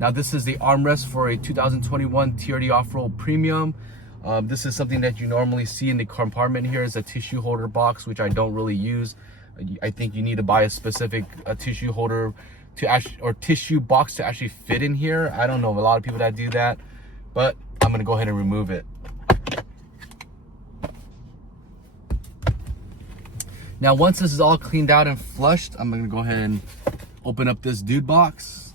Now this is the armrest for a 2021 TRD Off-Road Premium. This is something that you normally see in the compartment. Here is a tissue holder box, which I don't really use. I think you need to buy a specific tissue holder to actually, or tissue box to actually fit in here. I don't know of a lot of people that do that, but I'm gonna go ahead and remove it. Now once this is all cleaned out and flushed, I'm gonna go ahead and open up this dude box.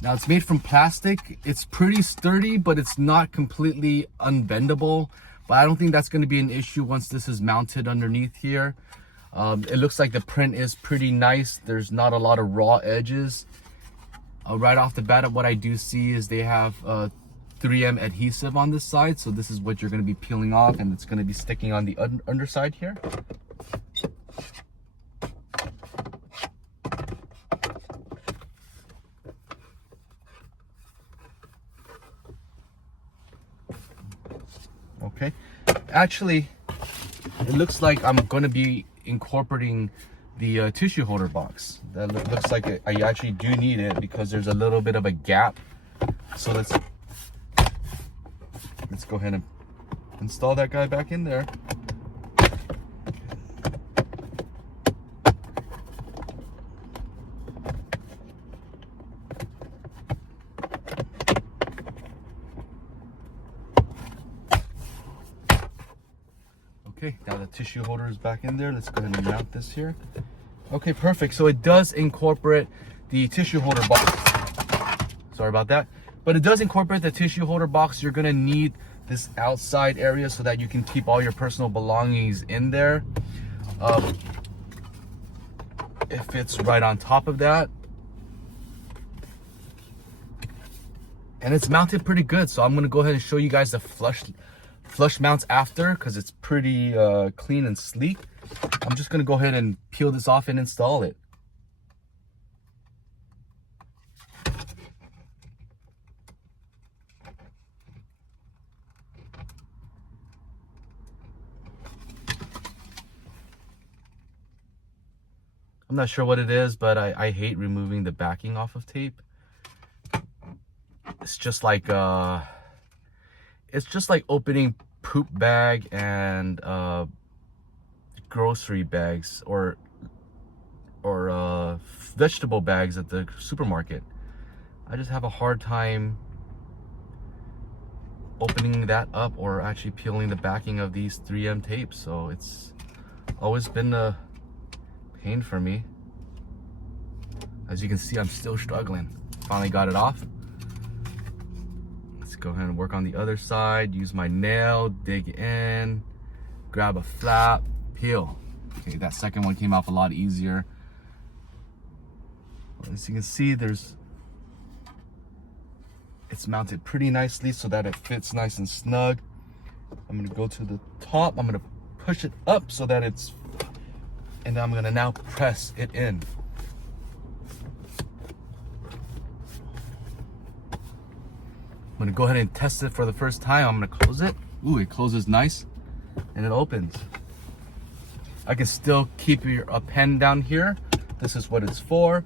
Now it's made from plastic. It's pretty sturdy, but it's not completely unbendable. But I don't think that's going to be an issue once this is mounted underneath here. It looks like the print is pretty nice. There's not a lot of raw edges. Right off the bat, what I do see is they have 3M adhesive on this side. So this is what you're going to be peeling off, and it's going to be sticking on the underside here. Okay, actually it looks like I'm going to be incorporating the tissue holder box. That looks like I actually do need it because there's a little bit of a gap. So let's go ahead and install that guy back in there. Okay, now the tissue holder is back in there. Let's go ahead and mount this here. Okay, perfect. So it does incorporate the tissue holder box. Sorry about that. But it does incorporate the tissue holder box. You're gonna need this outside area so that you can keep all your personal belongings in there. It fits right on top of that. And it's mounted pretty good. So I'm gonna go ahead and show you guys the flush mounts after, because it's pretty clean and sleek. I'm just gonna go ahead and peel this off and install it. I'm not sure what it is, but I hate removing the backing off of tape. It's just like opening poop bag and grocery bags or vegetable bags at the supermarket. I just have a hard time opening that up or actually peeling the backing of these 3M tapes. So it's always been a pain for me. As you can see, I'm still struggling. Finally got it off. Let's go ahead and work on the other side. Use my nail, dig in, grab a flap, peel. Okay, that second one came off a lot easier. As you can see, it's mounted pretty nicely so that it fits nice and snug. I'm gonna go to the top. I'm gonna push it up so that and I'm gonna now press it in. I'm gonna go ahead and test it for the first time. I'm gonna close it. Ooh, it closes nice and it opens. I can still keep a pen down here. This is what it's for.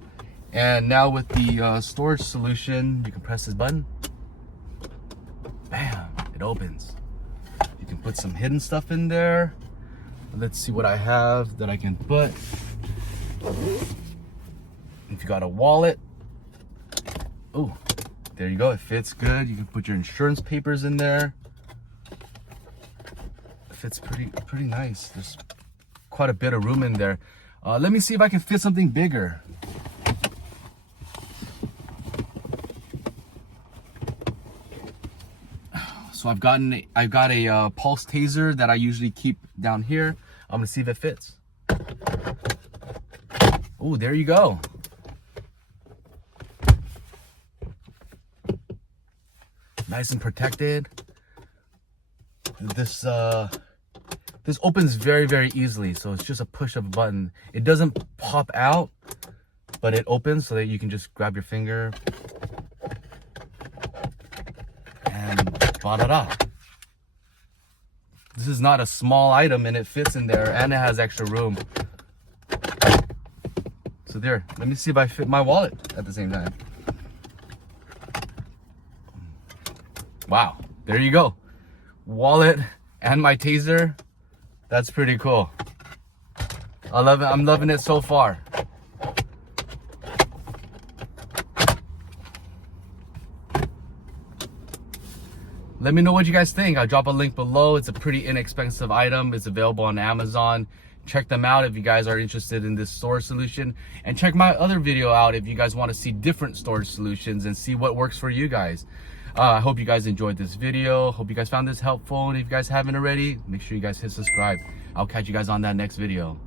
And now with the storage solution, you can press this button. Bam, it opens. You can put some hidden stuff in there. Let's see what I have that I can put. If you got a wallet, oh, there you go, it fits good. You can put your insurance papers in there. It fits pretty nice. There's quite a bit of room in there. Let me see if I can fit something bigger. So I've got a pulse taser that I usually keep down here. I'm gonna see if it fits. Oh, there you go. Nice and protected. This opens very easily, so it's just a push of a button. It doesn't pop out, but it opens so that you can just grab your finger and da-da-da. This is not a small item, and it fits in there, and it has extra room. So there, let me see if I fit my wallet at the same time. Wow, there you go. Wallet and my Taser. That's pretty cool. I love it. I'm loving it so far. Let me know what you guys think. I'll drop a link below. It's a pretty inexpensive item. It's available on Amazon. Check them out if you guys are interested in this storage solution. And check my other video out if you guys want to see different storage solutions and see what works for you guys. I hope you guys enjoyed this video. Hope you guys found this helpful. And if you guys haven't already, make sure you guys hit subscribe. I'll catch you guys on that next video.